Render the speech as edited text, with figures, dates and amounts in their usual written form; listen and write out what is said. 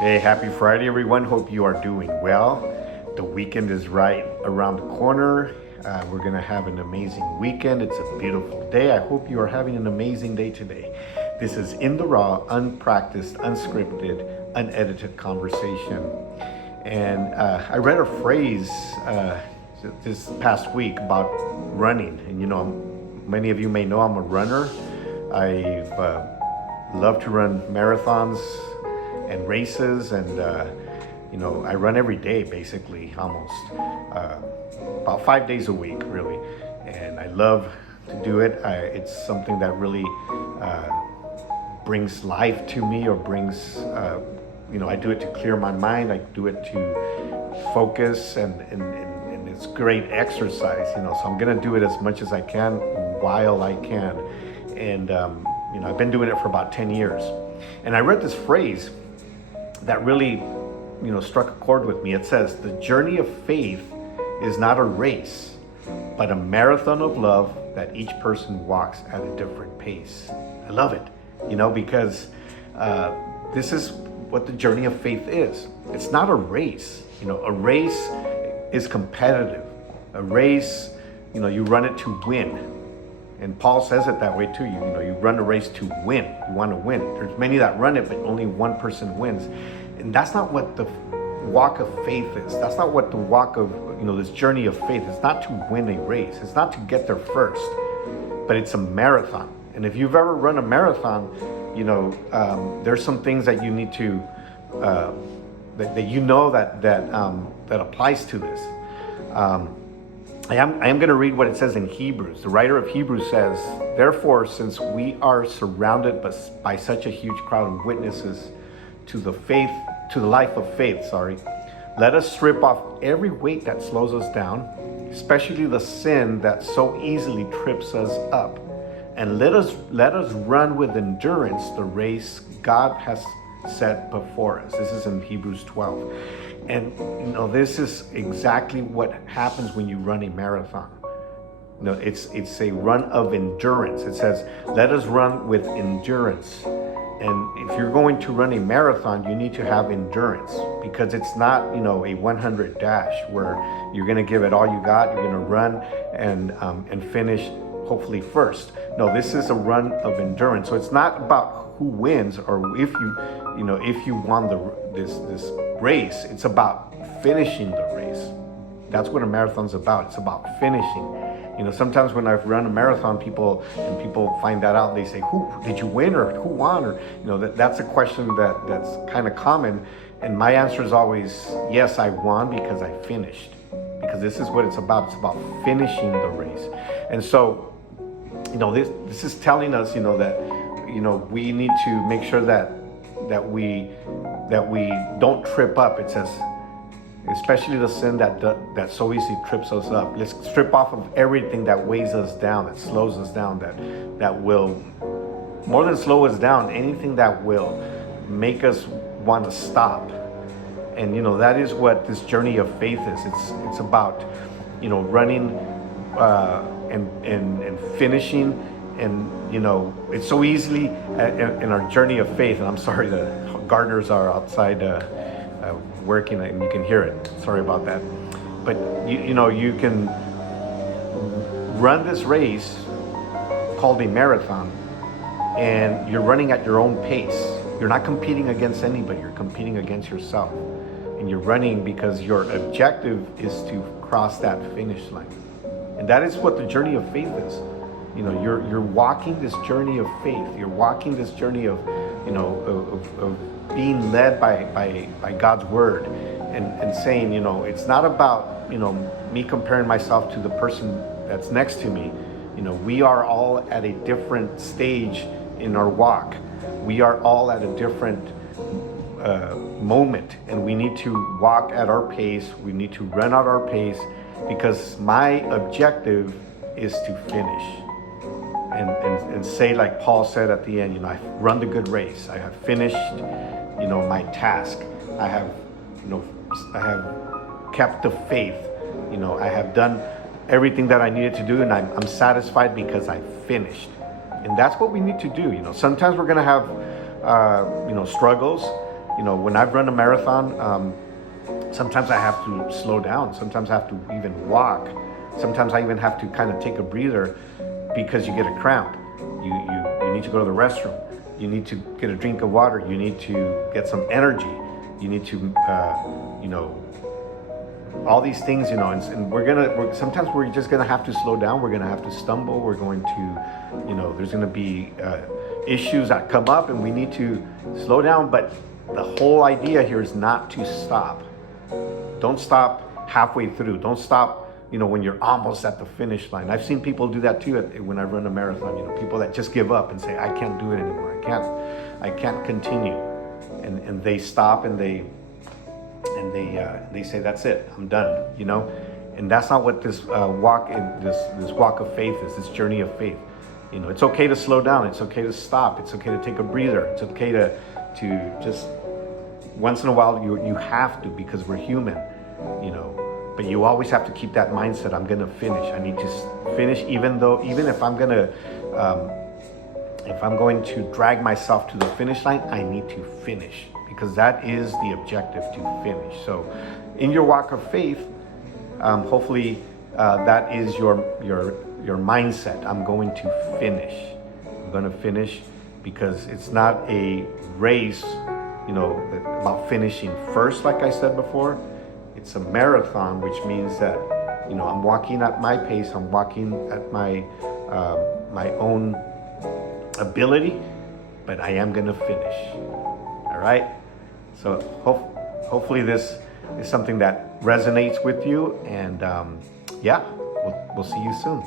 Hey, happy Friday, everyone. Hope you are doing well. The weekend is right around the corner. We're going to have an amazing weekend. It's a beautiful day. I hope you are having an amazing day today. This is In the Raw, unpracticed, unscripted, unedited conversation. And I read a phrase this past week about running. And many of you may know I'm a runner. I've loved to run marathons and races, and I run every day, basically, almost about 5 days a week, really, and I love to do it. It's something that really brings life to me, or brings I do it to clear my mind. I do it to focus, and it's great exercise, so I'm gonna do it as much as I can while I can. And I've been doing it for about 10 years, and I read this phrase that really, struck a chord with me. It says, the journey of faith is not a race, but a marathon of love that each person walks at a different pace. I love it, because this is what the journey of faith is. It's not a race. A race is competitive. A race, you run it to win. And Paul says it that way too. You run a race to win. You want to win. There's many that run it, but only one person wins. And that's not what the walk of faith is. That's not what the walk of, this journey of faith is. Not to win a race. It's not to get there first, but it's a marathon. And if you've ever run a marathon, there's some things that you need to, that applies to this. I am going to read what it says in Hebrews. The writer of Hebrews says, therefore, since we are surrounded by such a huge crowd of witnesses to the life of faith, let us strip off every weight that slows us down, especially the sin that so easily trips us up. And let us run with endurance the race God has set before us. This is in Hebrews 12. And this is exactly what happens when you run a marathon. It's a run of endurance. It says, let us run with endurance. And if you're going to run a marathon, you need to have endurance, because it's not, a 100 dash where you're going to give it all you got. You're going to run and finish hopefully first. No, this is a run of endurance. So it's not about who wins, or if you won this race. It's about finishing the race. That's what a marathon's about. It's about finishing. Sometimes when I've run a marathon, people find that out. They say, "Who did you win?" or "Who won?" or that's a question that's kind of common. And my answer is always, yes, I won because I finished. Because this is what it's about. It's about finishing the race. And so, this is telling us, that we need to make sure that we don't trip up. It says, especially the sin that so easily trips us up. Let's strip off of everything that weighs us down, that slows us down, that will, more than slow us down, anything that will make us want to stop. And that is what this journey of faith is. It's about running and finishing. And it's so easily in our journey of faith. And I'm sorry, the gardeners are outside working, and you can hear it. Sorry about that. But you can run this race called a marathon, and you're running at your own pace. You're not competing against anybody. You're competing against yourself, and you're running because your objective is to cross that finish line. And that is what the journey of faith is. You're walking this journey of faith. You're walking this journey of being led by God's word, and saying, it's not about, me comparing myself to the person that's next to me. We are all at a different stage in our walk. We are all at a different moment, and we need to walk at our pace. We need to run at our pace, because my objective is to finish. And say, like Paul said at the end, I've run the good race. I have finished, my task. I have kept the faith. I have done everything that I needed to do, and I'm satisfied because I finished. And that's what we need to do. Sometimes we're going to have, struggles. when I've run a marathon, sometimes I have to slow down. Sometimes I have to even walk. Sometimes I even have to kind of take a breather because you get a cramp. You need to go to the restroom. You need to get a drink of water. You need to get some energy. You need to, all these things, and sometimes we're just gonna have to slow down. We're gonna have to stumble. We're going to, there's gonna be issues that come up, and we need to slow down. But the whole idea here is not to stop. Don't stop halfway through. Don't stop, when you're almost at the finish line. I've seen people do that too when I run a marathon. People that just give up and say, I can't do it anymore. I can't continue, and they stop and they say, that's it, I'm done. And that's not what this walk of faith is. This journey of faith. It's okay to slow down. It's okay to stop. It's okay to take a breather. It's okay to just once in a while you have to, because we're human. But you always have to keep that mindset. I'm gonna finish. I need to finish, even if I'm going to drag myself to the finish line, I need to finish, because that is the objective, to finish. So in your walk of faith, hopefully that is your mindset. I'm going to finish. I'm going to finish, because it's not a race, about finishing first, like I said before. It's a marathon, which means that, I'm walking at my pace. I'm walking at my own ability, but I am going to finish. All right. So hopefully this is something that resonates with you, and we'll see you soon.